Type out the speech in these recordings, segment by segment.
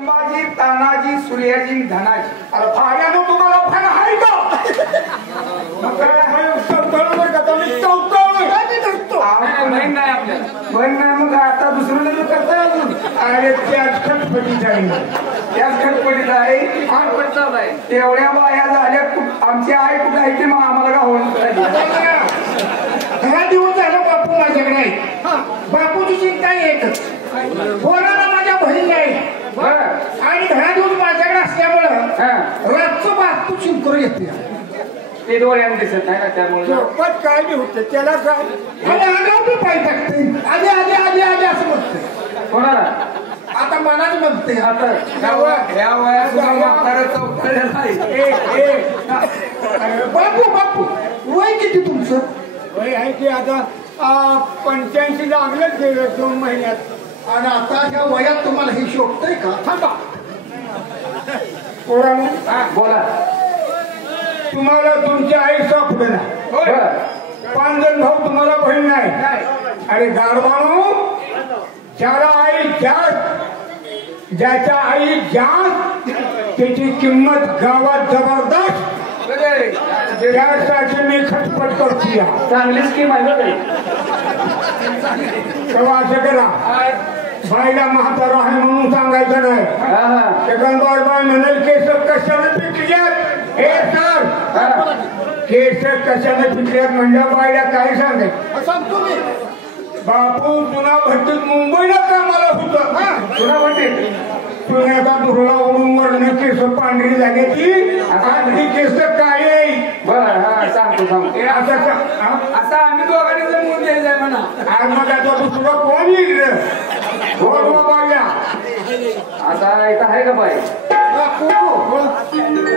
संभाजी, तानाजी, सूर्याजी, धनाजी. अरे भाड्यानं तुम्हाला फॅन आहे का? मग काय आहे चौकळवर का तुम्ही चौकळवर काय मी करतो? बहीण नाही आपल्याला. बहीण नाही मग आता दुसरं लग्न करताय अजून. अरे त्याच खटपटीच आहे. त्याच खटपटीत आहे. खटपटीचाच आहे. एवढ्या बाया झाल्या आमची आई कुठे आहे ते मग आम्हाला गावून दहा दिवस झालं बापू माझ्याकडे आहे. बापूची चिंता एकच कोणाला माझ्या बहीण नाही आणि 10 दिवस माझ्याकडे असल्यामुळं रातचं बापू चिंकर घेते. ते डोळ्याने दिसत नाही ना त्यामुळे झोपत काय बी होते त्याला काय आणि अंगावर बी पाय टाकते. आले आले आले आले असं म्हणते. कोणाला आता मनाच म्हणते. आता ह्या वयात बापू बापू वय किती तुमचं? वय आहे की आता 85 लागलंच गेलं 2 महिन्यात. आणि आता ह्या वयात तुम्हाला हे शोभतंय का? थांबा बोला. तुम्हाला तुमची आई सापडेना. 5 जण भाऊ तुम्हाला बहीण नाही. अरे गाडवानो ज्याला आई जास्त ज्याच्या आई जास्त त्याची किंमत गावात जबरदस्त. त्यासाठी मी खटपट करतो. चांगली स्कीम आहे तेव्हा असं करा बाईला म्हातारा आहे म्हणून सांगायचं नाही. सेकंदवार बाई म्हणाल केस कशाने पिकल्यात हे सर केस कशाने पिकल्यात म्हणजे बाईला काय सांगायचं सांगतो मी. बापू पुन्हा भट्टीत मुंबईला कामाला होतं. पुन्हा भट्टीत पुण्याचा दुरळा ओढून मरण केस पांढरी झाली ती आणि केस काय आहे. बरं सांगतो सांगतो. असं आम्ही दोघांनी जमून द्यायचं आहे म्हणा. मग आता दुसरं कोण येईल बाया आता इथं आहे का बाई?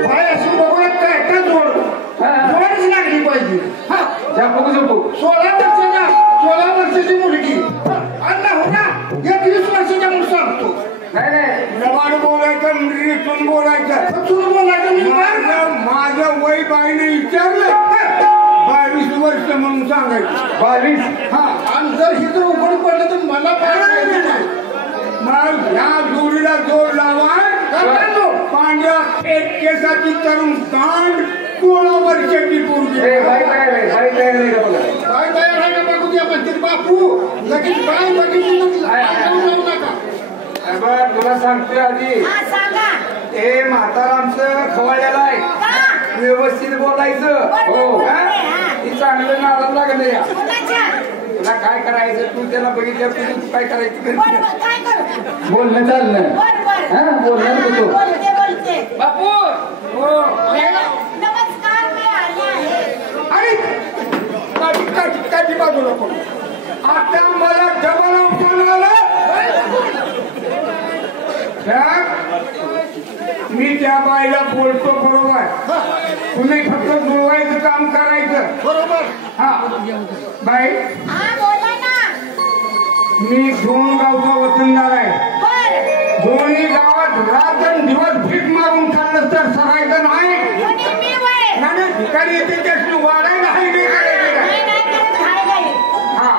बाय अशी बघूया काय जोड जोडच लागली पाहिजे. बघू शकतो 16 वर्षाची मुलगी अण्णा हो ना 21 वर्षाच्या म्हणून सांगतो. नाही नवाड बोलायचं रिटून बोलायचं चून बोलायचं. माझं वय बाईने विचारलं 22 वर्ष म्हणून सांगायचं. 22 हा. आणि जर हे जर उघड पडलं तर मला नाही. मग ह्या जोडीला जोड लावा. पांढऱ्या थेट केसाची तरुण कांड 16 वर्षाची पोरगी. बाई तयार आहे बाई तयार आहे का बघा. काय तयार आहे का बघू द्या म्हणते बापू लगेच काय बघितलं जाऊ नका. तुला सांगतोय आधी हे म्हातारा आमचं खवळलेलं आहे. व्यवस्थित बोलायचं. हो ती चांगलं नाराज लागलं. या तुला काय करायचं तू त्याला बघितलं तू काय करायचं बोलणं चाललं बोलणं होतो. बापू हो काठी बाजूला पण आता मला डबल उठून आलं. मी त्या बाईला बोलतो बरोबर. तुम्ही फक्त जुळवायचं काम करायचं बरोबर. हा बाई मी 2 गावचा वतनदार आहे. दोन्ही गावात रात्र दिवस भीक मारून खाल्लं तर सरायचं नाही. ठिकाणी येते त्याची वाढाय नाही. हा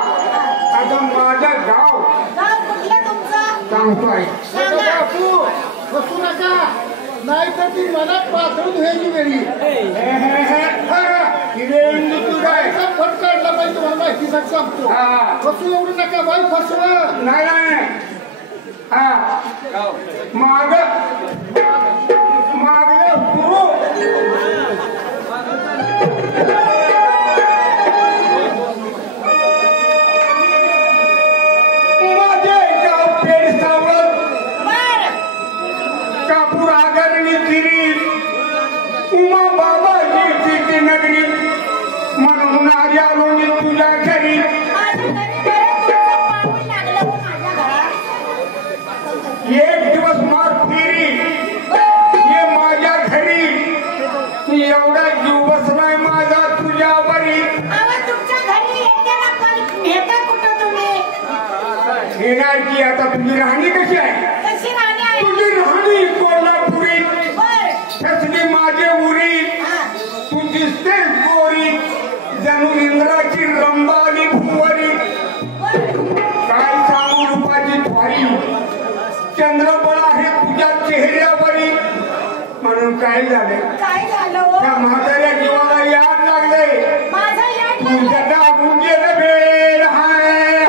आता माझं गाव सांगतो आहे. बसू नका नाही तर ती मनात पाथरून घ्यायची वेळी फट काढला पाहिजे. तुम्हाला माहितीसाठी सांगतो. फसू एवढू नका बाई फसवं नाही. हा मागलं सुरू माझे गाव पेड सावळत कापूर आगरणी तिरी उमा बाबाजी ती नगरी म्हणून आधी आलो मी तुझ्या घरी. एक दिवस मार फिरी ये माझ्या घरी. एवढा जीव बसलाय माझा तुझ्यावरी. येणार की आता तुझी राहणी कशी आहे? तुझी राहणी कोल्हापुरी ठसली माझे उरी. तू दिसते गोरी जणू इंद्राची रंबाली भुवरी. काय सांगू रूपाची थोरी चंद्रबळ आहे तुझ्या चेहऱ्यावरी म्हणून काय झालं त्या म्हाताऱ्या जीवाला याद लागले तुझ्या दाबून गेलं बेड हाय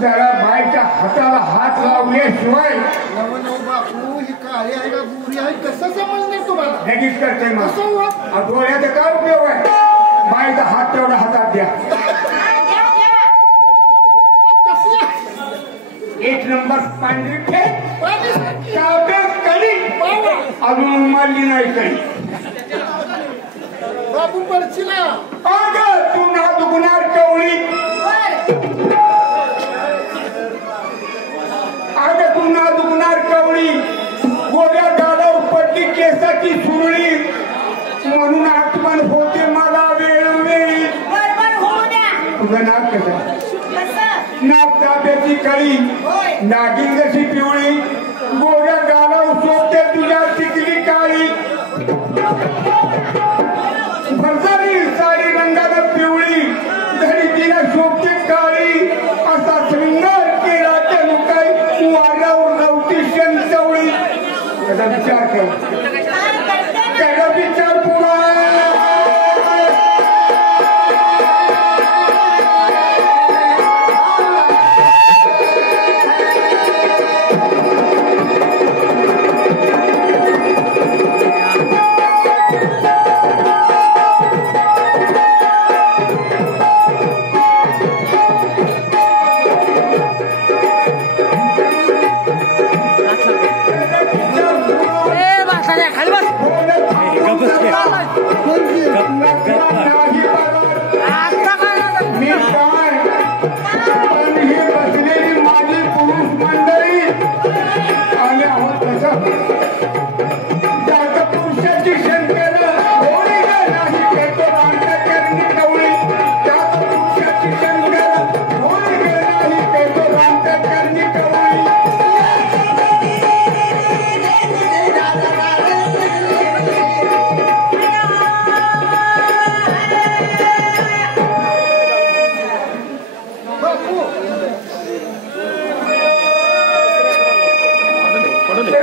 जरा बाईच्या हाताला हात लावल्याशिवाय बापू ही काळी आहे का बुरी आहे कसं समजणार तुम्हाला लगेच करते मग डोळ्याचा काय उपयोग आहे बाईचा हात तेवढा हातात द्या एक नंबर पांढरी कळी अजून मारली नाही कळी बापू पडशीला अगं तू ना दुखणार कवळी अगं तू ना दुखणार कवळी गोव्या गालावर पडली केसाची सुरळी म्हणून आठवण होते मला वेळोवेळी तुझं नाक कसं नाक चाप्याची कळी नागिन जशी पिवळी गोव्या गालावर सोपते तुझ्या टिकली काळी भरजारी साडी रंगानं पिवळी घरी तिला शोभते काळी असा शृंगार केला त्यानु काही वाऱ्यावर नव्हती शंतवळी त्याचा विचार कर त्याचा विचार पुरा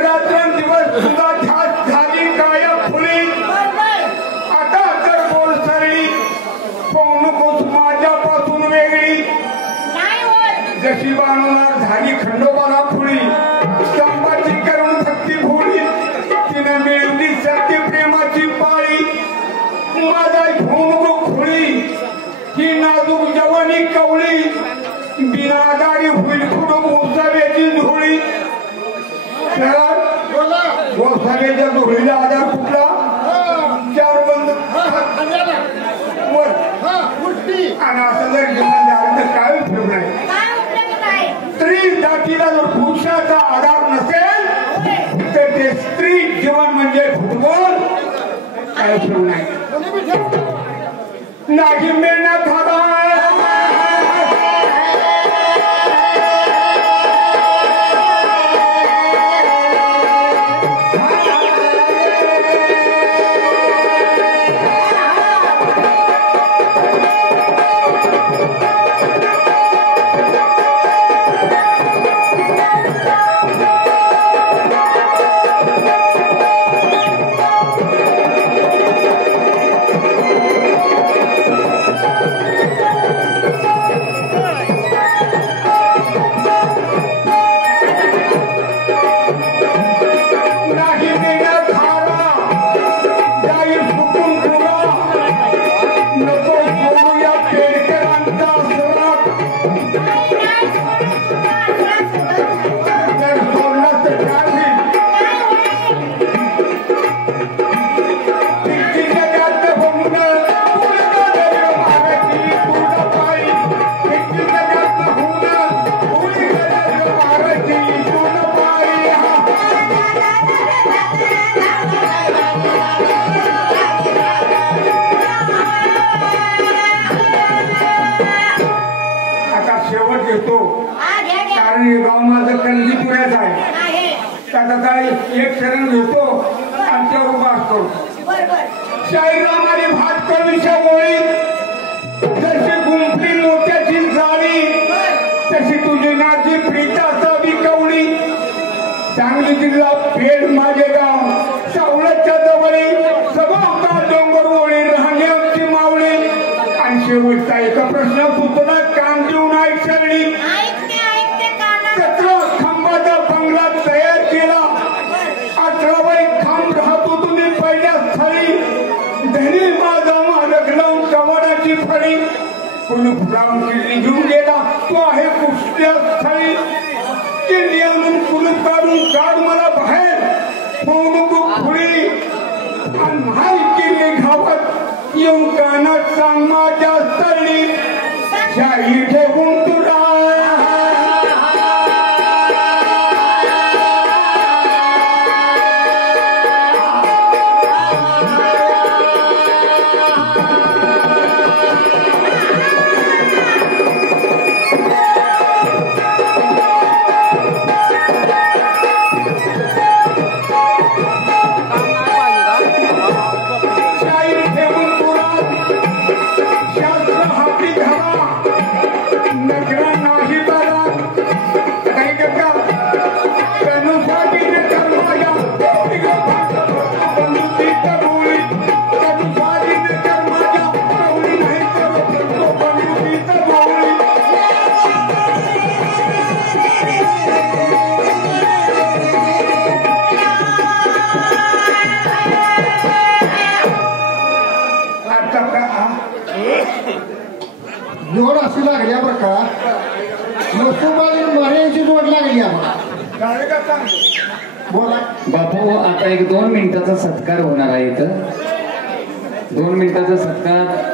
रात्रंदिवस तुला ध्यास झाली काय फुली आता तर बोल सरळी पाहू नकोस माझ्यापासून वेगळी जशी बाणवणार झाली खंडोबाला फुली स्तंभाची करून भक्ती भोळी तिनं मिळवली सत्य प्रेमाची पाळी माझा घेऊ नको खोळी ही नाजूक जवानी कवळी बिनादारी होईल कुठं मोसाव्याची धुळी गोसाव्याच्या धुळीला आधार कुठला चार बंद वर आणि असं जर जीवन झालं तर काय उपयोग नाही स्त्री जातीला जर पुरुषाचा आधार नसेल तर ते स्त्री जीवन म्हणजे फुटबॉल काय उपयोग नाही मेहनत हवा गाव माझं कंदीपुऱ्याच आहे. त्याचा काय एक शरण घेतो आणि त्यावर उभा असतो. शाहीरामाने भात करूच्या गोळी जशी गुंफली मोत्याची जाळी तशी तुझी नाची प्रीत असावी कवळी. सांगली जिल्हा पेड माझे गाव सावळच्या जवळी सभा डोंगर ओळी राहण्याची मावळी. आणि शेवटचा एक प्रश्न तुझा कान देऊन ऐक सगळी. 17 खांबाचा बंगला तयार केला. 18 खांब राहतो तुम्ही पहिल्या स्थळी. धनी माझा मालक लावून कवाडाची फळी. कुलूप लावून किल्ली घेऊन गेला तो आहे कुठल्या स्थळी. किल्ली आणून कुलूप काढून काढ मला बाहेर फोन खुळी. आणि हाय किल्ली घावत येऊन कानात सांग माझ्या स्थळी. शाही ठेवून तुला जोड अशी लागल्या बरं का. नसोबाई मऱ्यांची जोड लागली आम्हाला. बोला बापू. आता एक 2 मिनिटाचा सत्कार होणार आहे इथं. 2 मिनिटाचा सत्कार